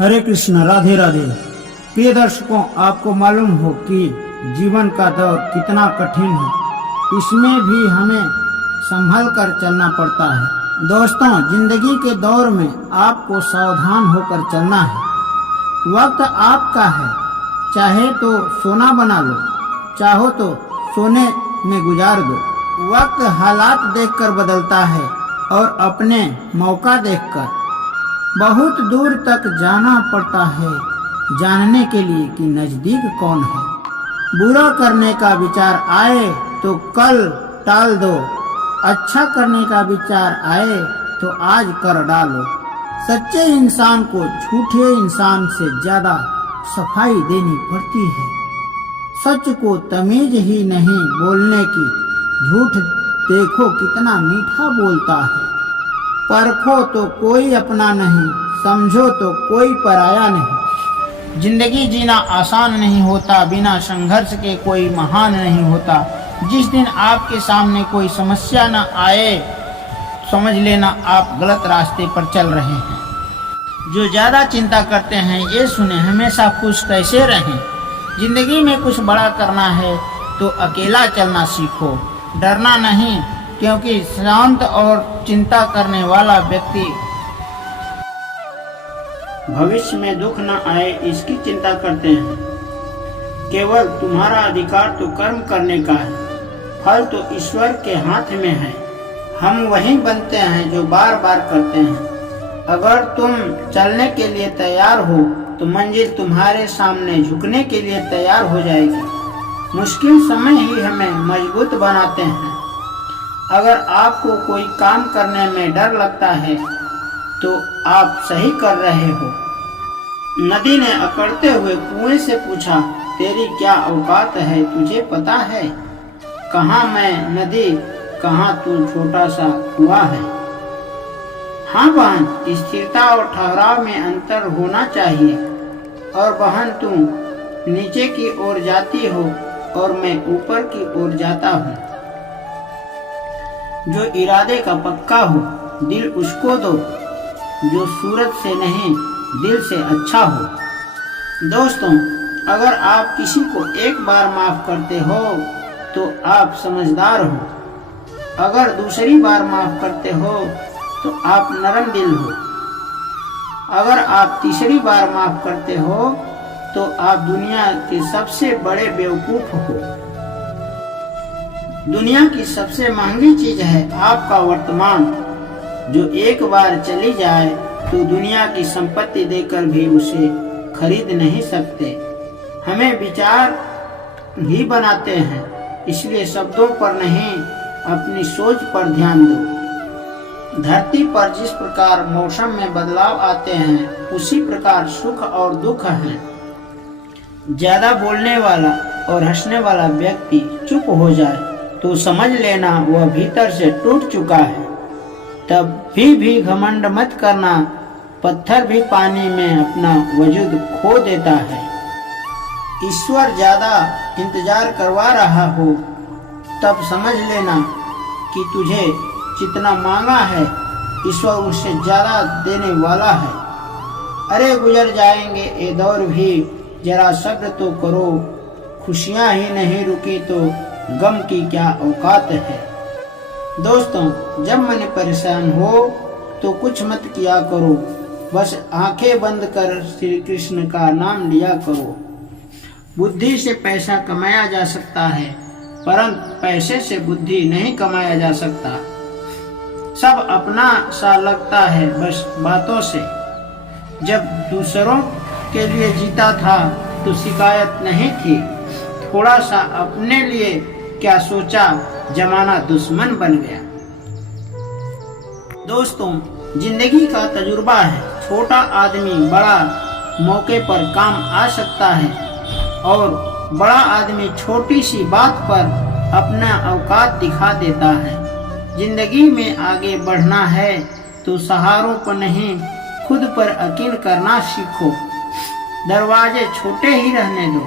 हरे कृष्ण, राधे राधे। प्रिय दर्शकों, आपको मालूम हो कि जीवन का दौर कितना कठिन है, इसमें भी हमें संभल कर चलना पड़ता है। दोस्तों, जिंदगी के दौर में आपको सावधान होकर चलना है। वक्त आपका है, चाहे तो सोना बना लो, चाहो तो सोने में गुजार दो। वक्त हालात देखकर बदलता है और अपने मौका देखकर। बहुत दूर तक जाना पड़ता है जानने के लिए कि नजदीक कौन है। बुरा करने का विचार आए तो कल टाल दो, अच्छा करने का विचार आए तो आज कर डालो। सच्चे इंसान को झूठे इंसान से ज्यादा सफाई देनी पड़ती है। सच को तमीज ही नहीं बोलने की, झूठ देखो कितना मीठा बोलता है। परखो तो कोई अपना नहीं, समझो तो कोई पराया नहीं। जिंदगी जीना आसान नहीं होता, बिना संघर्ष के कोई महान नहीं होता। जिस दिन आपके सामने कोई समस्या न आए, समझ लेना आप गलत रास्ते पर चल रहे हैं। जो ज्यादा चिंता करते हैं ये सुने, हमेशा खुश कैसे रहें। जिंदगी में कुछ बड़ा करना है तो अकेला चलना सीखो, डरना नहीं, क्योंकि शांत और चिंता करने वाला व्यक्ति भविष्य में दुख न आए इसकी चिंता करते हैं। केवल तुम्हारा अधिकार तो कर्म करने का है, फल तो ईश्वर के हाथ में है। हम वही बनते हैं जो बार बार करते हैं। अगर तुम चलने के लिए तैयार हो तो मंजिल तुम्हारे सामने झुकने के लिए तैयार हो जाएगी। मुश्किल समय ही हमें मजबूत बनाते हैं। अगर आपको कोई काम करने में डर लगता है तो आप सही कर रहे हो। नदी ने अकड़ते हुए कुएं से पूछा, तेरी क्या औकात है, तुझे पता है? कहाँ मैं नदी, कहाँ तू छोटा सा कुआं है। हाँ बहन, स्थिरता और ठहराव में अंतर होना चाहिए। और बहन, तुम नीचे की ओर जाती हो और मैं ऊपर की ओर जाता हूँ। जो इरादे का पक्का हो दिल उसको दो, जो सूरत से नहीं दिल से अच्छा हो। दोस्तों, अगर आप किसी को एक बार माफ करते हो तो आप समझदार हो। अगर दूसरी बार माफ करते हो तो आप नरम दिल हो। अगर आप तीसरी बार माफ करते हो तो आप दुनिया के सबसे बड़े बेवकूफ हो। दुनिया की सबसे महंगी चीज है आपका वर्तमान, जो एक बार चली जाए तो दुनिया की संपत्ति देकर भी उसे खरीद नहीं सकते। हमें विचार ही बनाते हैं, इसलिए शब्दों पर नहीं अपनी सोच पर ध्यान दो। धरती पर जिस प्रकार मौसम में बदलाव आते हैं उसी प्रकार सुख और दुख है। ज्यादा बोलने वाला और हंसने वाला व्यक्ति चुप हो जाए तो समझ लेना वह भीतर से टूट चुका है। तब भी घमंड मत करना, पत्थर भी पानी में अपना वजूद खो देता है। ईश्वर ज्यादा इंतजार करवा रहा हो तब समझ लेना कि तुझे जितना मांगा है ईश्वर उससे ज्यादा देने वाला है। अरे गुजर जाएंगे ये दौर भी, जरा सब्र तो करो। खुशियां ही नहीं रुकी तो गम की क्या औकात है। दोस्तों, जब मन परेशान हो तो कुछ मत किया करो, बस आंखें बंद कर श्री कृष्ण का नाम लिया करो। बुद्धि से पैसा कमाया जा सकता है, परंतु पैसे से बुद्धि नहीं कमाया जा सकता। सब अपना सा लगता है बस बातों से। जब दूसरों के लिए जीता था तो शिकायत नहीं थी, थोड़ा सा अपने लिए क्या सोचा, जमाना दुश्मन बन गया। दोस्तों, जिंदगी का तजुर्बा है, छोटा आदमी बड़ा मौके पर काम आ सकता है और बड़ा आदमी छोटी सी बात पर अपना औकात दिखा देता है। जिंदगी में आगे बढ़ना है तो सहारों पर नहीं खुद पर यकीन करना सीखो। दरवाजे छोटे ही रहने दो,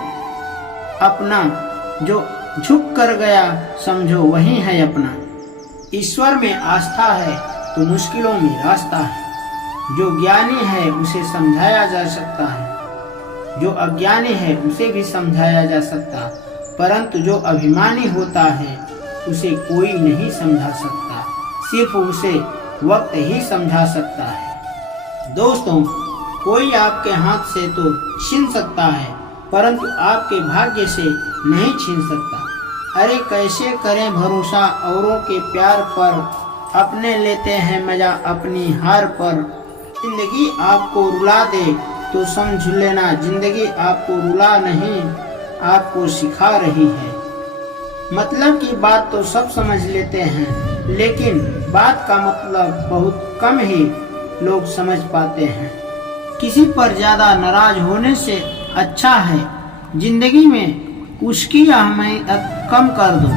अपना जो झुक कर गया समझो वही है अपना। ईश्वर में आस्था है तो मुश्किलों में रास्ता है। जो ज्ञानी है उसे समझाया जा सकता है, जो अज्ञानी है उसे भी समझाया जा सकता, परंतु जो अभिमानी होता है उसे कोई नहीं समझा सकता, सिर्फ उसे वक्त ही समझा सकता है। दोस्तों, कोई आपके हाथ से तो छीन सकता है, परंतु आपके भाग्य से नहीं छीन सकता। अरे कैसे करें भरोसा औरों के प्यार पर, अपने लेते हैं मजा अपनी हार पर। जिंदगी आपको रुला दे तो समझ लेना, जिंदगी आपको रुला नहीं, आपको सिखा रही है। मतलब की बात तो सब समझ लेते हैं, लेकिन बात का मतलब बहुत कम ही लोग समझ पाते हैं। किसी पर ज्यादा नाराज होने से अच्छा है जिंदगी में उसकी अहमियत कम कर दो।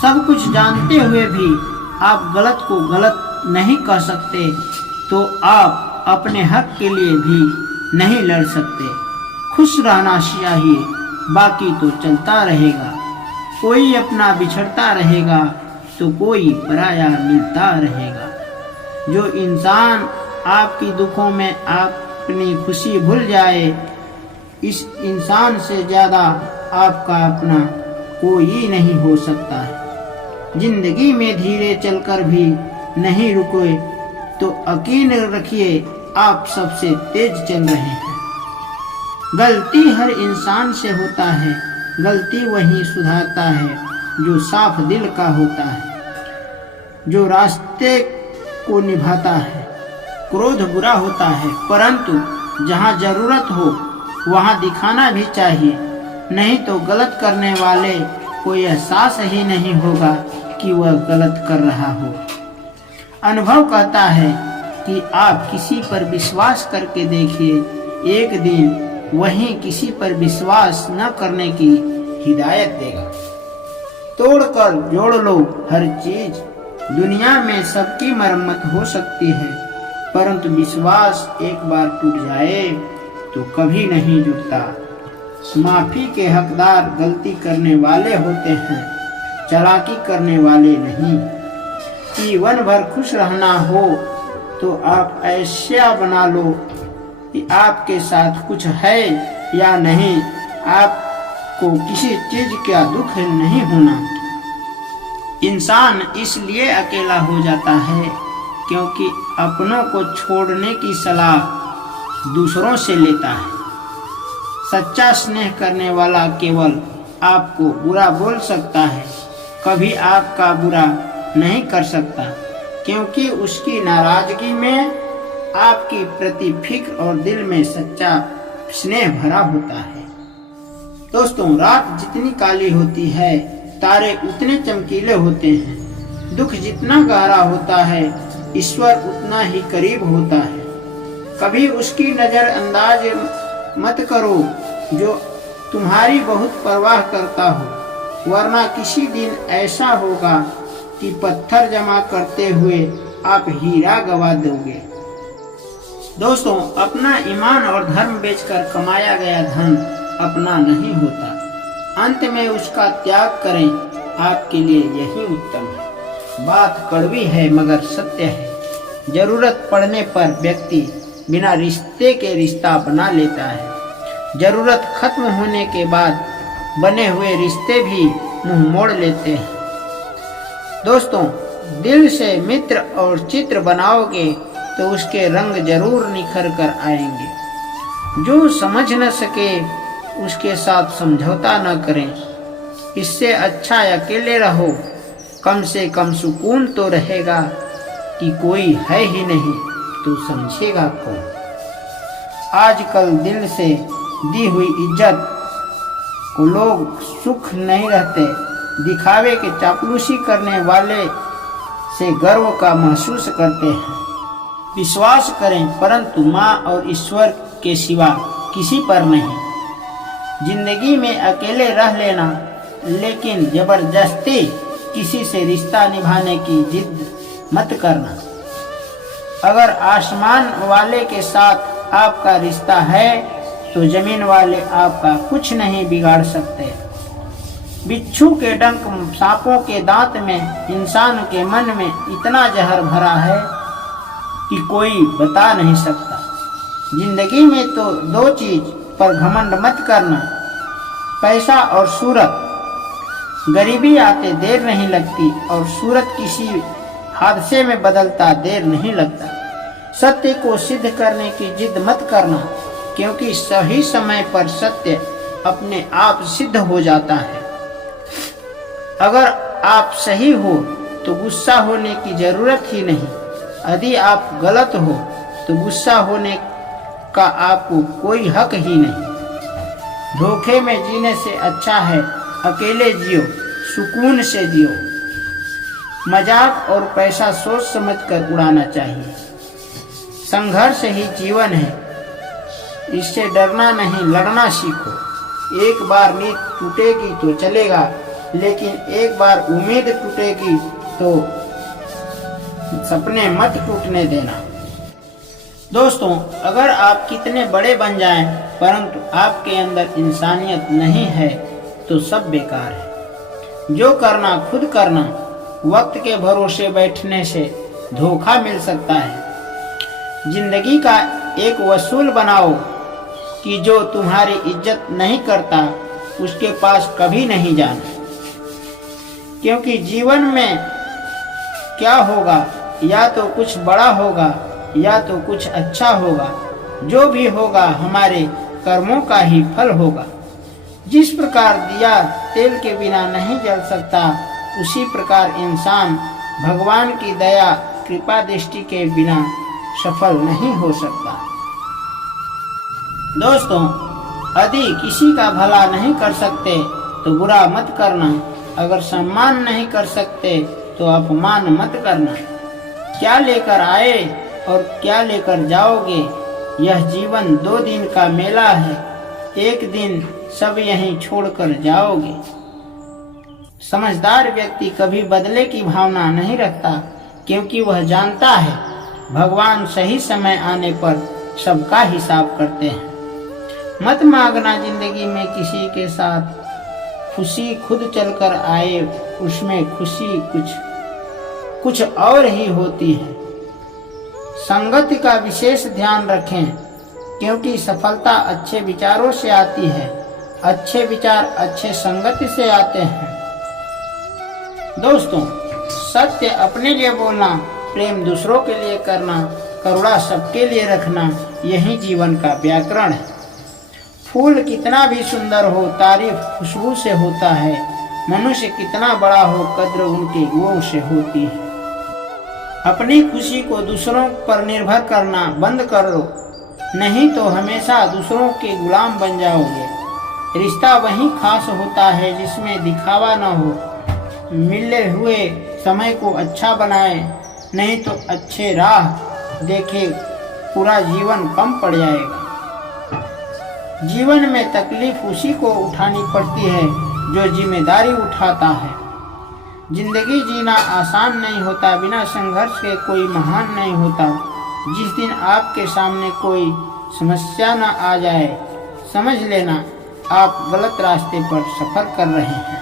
सब कुछ जानते हुए भी आप गलत को गलत नहीं कह सकते, तो आप अपने हक के लिए भी नहीं लड़ सकते। खुश रहना चाहिए, बाकी तो चलता रहेगा। कोई अपना बिछड़ता रहेगा तो कोई पराया मिलता रहेगा। जो इंसान आपकी दुखों में अपनी खुशी भूल जाए, इस इंसान से ज्यादा आपका अपना कोई नहीं हो सकता है। जिंदगी में धीरे चलकर भी नहीं रुके तो यकीन रखिए आप सबसे तेज चल रहे हैं। गलती हर इंसान से होता है, गलती वही सुधारता है जो साफ दिल का होता है, जो रास्ते को निभाता है। क्रोध बुरा होता है, परंतु जहाँ जरूरत हो वहाँ दिखाना भी चाहिए, नहीं तो गलत करने वाले को एहसास ही नहीं होगा कि वह गलत कर रहा हो। अनुभव कहता है कि आप किसी पर विश्वास करके देखिए, एक दिन वहीं किसी पर विश्वास न करने की हिदायत देगा। तोड़कर जोड़ लो हर चीज, दुनिया में सबकी मरम्मत हो सकती है, परंतु विश्वास एक बार टूट जाए तो कभी नहीं जुड़ता। माफी के हकदार गलती करने वाले होते हैं, चालाकी करने वाले नहीं। जीवन भर खुश रहना हो तो आप ऐसा बना लो कि आपके साथ कुछ है या नहीं, आपको किसी चीज का दुख नहीं होना। इंसान इसलिए अकेला हो जाता है क्योंकि अपनों को छोड़ने की सलाह दूसरों से लेता है। सच्चा स्नेह करने वाला केवल आपको बुरा बोल सकता है, कभी आपका बुरा नहीं कर सकता, क्योंकि उसकी नाराजगी में आपकी प्रति फिक्र और दिल में सच्चा स्नेह भरा होता है। दोस्तों, रात जितनी काली होती है तारे उतने चमकीले होते हैं। दुख जितना गहरा होता है ईश्वर उतना ही करीब होता है। कभी उसकी नजर अंदाज मत करो जो तुम्हारी बहुत परवाह करता हो, वरना किसी दिन ऐसा होगा कि पत्थर जमा करते हुए आप हीरा गवा दोगे। दोस्तों, अपना ईमान और धर्म बेचकर कमाया गया धन अपना नहीं होता, अंत में उसका त्याग करें, आपके लिए यही उत्तम है। बात कड़वी है मगर सत्य है। जरूरत पड़ने पर व्यक्ति बिना रिश्ते के रिश्ता बना लेता है। जरूरत खत्म होने के बाद बने हुए रिश्ते भी मुंह मोड़ लेते हैं। दोस्तों, दिल से मित्र और चित्र बनाओगे तो उसके रंग जरूर निखर कर आएंगे। जो समझ न सके उसके साथ समझौता न करें। इससे अच्छा अकेले रहो, कम से कम सुकून तो रहेगा कि कोई है ही नहीं तो समझेगा कौन। आजकल दिल से दी हुई इज्जत को लोग सुख नहीं रहते, दिखावे के चापलूसी करने वाले से गर्व का महसूस करते हैं। विश्वास करें, परंतु माँ और ईश्वर के सिवा किसी पर नहीं। जिंदगी में अकेले रह लेना, लेकिन जबरदस्ती किसी से रिश्ता निभाने की जिद मत करना। अगर आसमान वाले के साथ आपका रिश्ता है तो जमीन वाले आपका कुछ नहीं बिगाड़ सकते। बिच्छू के डंक, सांपों के दांत में इंसान के मन में इतना जहर भरा है कि कोई बता नहीं सकता। जिंदगी में तो दो चीज पर घमंड मत करना, पैसा और सूरत। गरीबी आते देर नहीं लगती और सूरत किसी हादसे में बदलता देर नहीं लगता। सत्य को सिद्ध करने की जिद मत करना, क्योंकि सही समय पर सत्य अपने आप सिद्ध हो जाता है। अगर आप सही हो तो गुस्सा होने की जरूरत ही नहीं। यदि आप गलत हो तो गुस्सा होने का आपको कोई हक ही नहीं। धोखे में जीने से अच्छा है अकेले जियो, सुकून से जियो। मजाक और पैसा सोच समझकर उड़ाना चाहिए। संघर्ष ही जीवन है, इससे डरना नहीं लड़ना सीखो। एक बार नींद टूटेगी तो चलेगा, लेकिन एक बार उम्मीद टूटेगी तो सपने मत टूटने देना। दोस्तों, अगर आप कितने बड़े बन जाएं, परंतु आपके अंदर इंसानियत नहीं है तो सब बेकार है। जो करना खुद करना। वक्त के भरोसे बैठने से धोखा मिल सकता है। जिंदगी का एक वसूल बनाओ कि जो तुम्हारी इज्जत नहीं करता उसके पास कभी नहीं जाना, क्योंकि जीवन में क्या होगा, या तो कुछ बड़ा होगा या तो कुछ अच्छा होगा। जो भी होगा हमारे कर्मों का ही फल होगा। जिस प्रकार दिया तेल के बिना नहीं जल सकता, उसी प्रकार इंसान भगवान की दया कृपा दृष्टि के बिना सफल नहीं हो सकता। दोस्तों, यदि किसी का भला नहीं कर सकते तो बुरा मत करना। अगर सम्मान नहीं कर सकते तो अपमान मत करना। क्या लेकर आए और क्या लेकर जाओगे, यह जीवन 2 दिन का मेला है। एक दिन सब यहीं छोड़कर जाओगे। समझदार व्यक्ति कभी बदले की भावना नहीं रखता, क्योंकि वह जानता है भगवान सही समय आने पर सबका हिसाब करते हैं। मत मांगना जिंदगी में किसी के साथ खुशी, खुद चलकर आए उसमें खुशी कुछ और ही होती है। संगति का विशेष ध्यान रखें, क्योंकि सफलता अच्छे विचारों से आती है। अच्छे विचार अच्छे संगति से आते हैं। दोस्तों, सत्य अपने लिए बोलना, प्रेम दूसरों के लिए करना, करुणा सबके लिए रखना, यही जीवन का व्याकरण है। फूल कितना भी सुंदर हो, तारीफ खुशबू से होता है। मनुष्य कितना बड़ा हो, कद्र उनके गुणों से होती है। अपनी खुशी को दूसरों पर निर्भर करना बंद कर दो, नहीं तो हमेशा दूसरों के गुलाम बन जाओगे। रिश्ता वही खास होता है जिसमें दिखावा न हो। मिले हुए समय को अच्छा बनाए, नहीं तो अच्छे राह देखे पूरा जीवन कम पड़ जाएगा। जीवन में तकलीफ उसी को उठानी पड़ती है जो जिम्मेदारी उठाता है। जिंदगी जीना आसान नहीं होता, बिना संघर्ष के कोई महान नहीं होता। जिस दिन आपके सामने कोई समस्या न आ जाए, समझ लेना आप गलत रास्ते पर सफर कर रहे हैं।